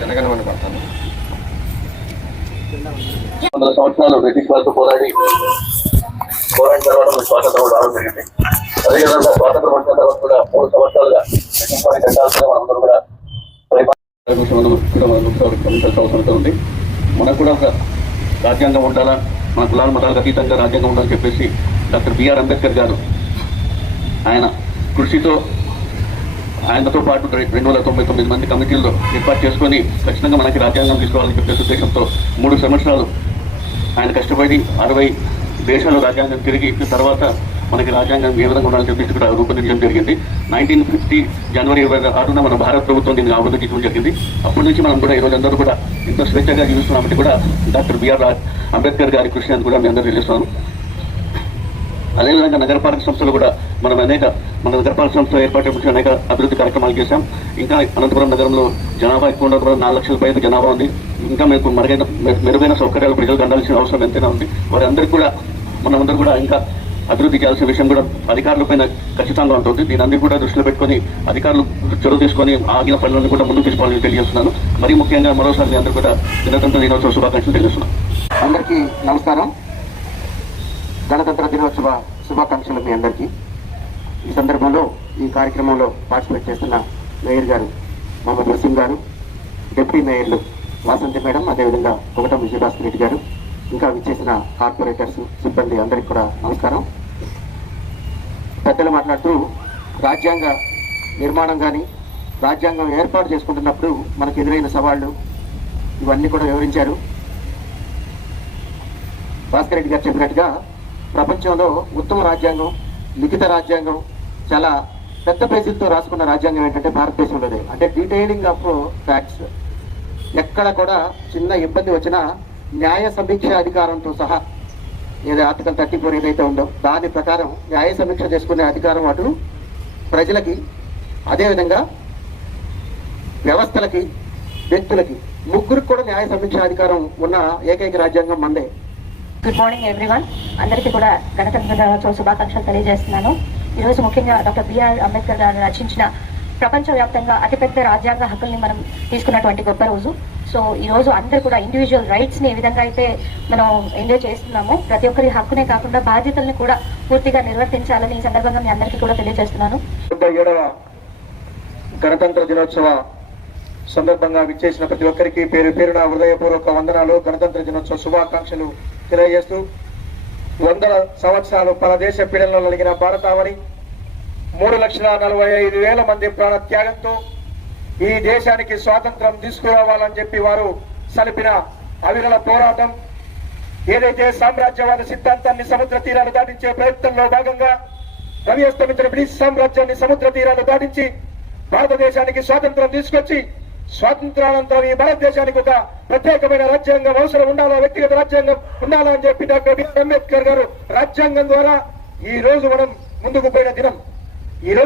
జనగణమన పడతాను. 100 సంవత్సరాలు బ్రిటిష్ వాళ్ళతో పోరాడిన తర్వాత స్వాతంత్రం రావడం జరిగింది. అదేవిధంగా స్వాతంత్రం వచ్చిన తర్వాత కూడా 3 సంవత్సరాలుగా బ్రిటిష్ వారి చట్టాలతో మనందరూ కూడా అవసరం ఉంది. మనకు కూడా ఒక రాజ్యాంగం ఉండాలా, మన కులాల మతాలకు అతీతంగా రాజ్యాంగం ఉండాలని చెప్పేసి డాక్టర్ బిఆర్ అంబేద్కర్ గారు ఆయన కృషితో ఆయనతో పాటు 299 మంది కమిటీల్లో ఏర్పాటు చేసుకొని ఖచ్చితంగా మనకి రాజ్యాంగం తీసుకోవాలని చెప్పే ఉద్దేశంతో 3 సంవత్సరాలు ఆయన కష్టపడి 60 దేశాల్లో రాజ్యాంగం తిరిగి ఇచ్చిన తర్వాత మనకి రాజ్యాంగం ఏ విధంగా ఉండాలని చెప్పేసి కూడా రూపొందించడం జరిగింది. 1950 జనవరి 26న మన భారత ప్రభుత్వం దీన్ని ఆమోదించడం జరిగింది. అప్పటి నుంచి మనం కూడా ఈ రోజు అందరూ కూడా ఎంతో స్వేచ్ఛగా జీవిస్తున్నామంటే కూడా డాక్టర్ బిఆర్ అంబేద్కర్ గారి కృషి అని కూడా మీ అందరూ తెలుస్తున్నాను. అదేవిధంగా నగరపాలక సంస్థలు కూడా మన నగరపాలక సంస్థ ఏర్పాటు అనేక అభివృద్ధి కార్యక్రమాలు చేశాం. ఇంకా అనంతపురం నగరంలో జనాభా ఎక్కువ ఉండడం వల్ల 4 లక్షల పైన జనాభా ఉంది. ఇంకా మీకు మెరుగైన సౌకర్యాలు ప్రజలకు అందాల్సిన అవసరం ఎంతైనా ఉంది. వారందరికీ కూడా మనమందరూ కూడా ఇంకా అభివృద్ధి చేయాల్సిన విషయం కూడా అధికారులపైన ఖచ్చితంగా ఉంటుంది. దీని అందరికీ కూడా దృష్టిలో పెట్టుకొని అధికారులు చొరవ తీసుకొని ఆగిన పనులను కూడా ముందుకు తీసుకోవాలని తెలియజేస్తున్నాను. మరీ ముఖ్యంగా మరోసారి మీ అందరూ కూడా గణతంత్ర దినోత్సవ శుభాకాంక్షలు తెలియజేస్తున్నాను. అందరికీ నమస్కారం. గణతంత్ర దినోత్సవ శుభాకాంక్షలు మీ అందరికీ. ఈ సందర్భంలో ఈ కార్యక్రమంలో పార్టిసిపేట్ చేస్తున్న మేయర్ గారు మహమ్మద్ వసీం గారు, డిప్యూటీ మేయర్లు వాసంతి మేడం, అదేవిధంగా ఒకటం విజయభాస్కర్ రెడ్డి గారు, ఇంకా విచ్చేసిన కార్పొరేటర్స్, సిబ్బంది అందరికీ కూడా నమస్కారం. పెద్దలు మాట్లాడుతూ రాజ్యాంగ నిర్మాణం కానీ రాజ్యాంగం ఏర్పాటు చేసుకుంటున్నప్పుడు మనకు ఎదురైన సవాళ్లు ఇవన్నీ కూడా వివరించారు. భాస్కర్ రెడ్డి గారు చెప్పినట్టుగా ప్రపంచంలో ఉత్తమ రాజ్యాంగం, లిఖిత రాజ్యాంగం, చాలా పెద్ద పేజీలతో రాసుకున్న రాజ్యాంగం ఏంటంటే భారతదేశంలోదే. అంటే డీటెయిలింగ్ ఆఫ్ ఫ్యాక్ట్స్, ఎక్కడ కూడా చిన్న ఇబ్బంది వచ్చినా న్యాయ సమీక్ష అధికారంతో సహా, ఏదో ఆర్టికల్ 34 ఏదైతే ఉందో దాని ప్రకారం న్యాయ సమీక్ష చేసుకునే అధికారం అటు ప్రజలకి, అదేవిధంగా వ్యవస్థలకి, వ్యక్తులకి, ముగ్గురికి కూడా న్యాయ సమీక్ష అధికారం ఉన్న ఏకైక రాజ్యాంగం మందే. Good morning everyone. అందరికీ కూడా గణతంత్ర దినోత్సవ శుభాకాంక్షలు తెలియజేస్తున్నాను. ఈరోజు ముఖ్యంగా డాక్టర్ బిఆర్ అంబేద్కర్ గారు రచించిన ప్రపంచవ్యాప్తంగా అతిపెద్ద రాజ్యాంగ హక్కుల్ని మనం తీసుకున్నటువంటి గొప్ప రోజు. సో ఈరోజు అందరూ కూడా ఇండివిజువల్ రైట్స్ని ఏ విధంగా అయితే మనం ఎంజాయ్ చేస్తున్నామో ప్రతి ఒక్కరి హక్కునే కాకుండా బాధ్యతల్ని కూడా పూర్తిగా నిర్వర్తించాలని ఈ సందర్భంగా మీ అందరికీ కూడా తెలియజేస్తున్నాను. 77వ గణతంత్ర దినోత్సవ సందర్భంగా విచ్చేసిన ప్రతి ఒక్కరికి పేరు పేరున హృదయపూర్వక వందనాలు, గణతంత్ర దినోత్సవ శుభాకాంక్షలు తెలియజేస్తూ 100 సంవత్సరాలు మన దేశ పీడనలో నలిగిన భారతావని 3,45,000 మంది ప్రాణ త్యాగంతో ఈ దేశానికి స్వాతంత్రం తీసుకురావాలని చెప్పి వారు సలిపిన అవిరళ పోరాటం, ఏదైతే సామ్రాజ్యవాద సిద్ధాంతాన్ని సముద్ర తీరాలు దాటించే ప్రయత్నంలో భాగంగా రవి అస్తమించిన బ్రిటిష్ సామ్రాజ్యాన్ని సముద్ర తీరాలు దాటించి భారతదేశానికి స్వాతంత్రం తీసుకొచ్చి స్వాతంత్రానంతరం ఈ భారతదేశానికి ఒక ప్రత్యేకమైన రాజ్యాంగం అవసరం ఉండాలా, వ్యక్తిగత రాజ్యాంగం ఉండాలా అని చెప్పి డాక్టర్ బిఆర్ అంబేద్కర్ గారు రాజ్యాంగం ద్వారా ఈ రోజు మనం ముందుకు పోయిన దినం. ఈ రోజు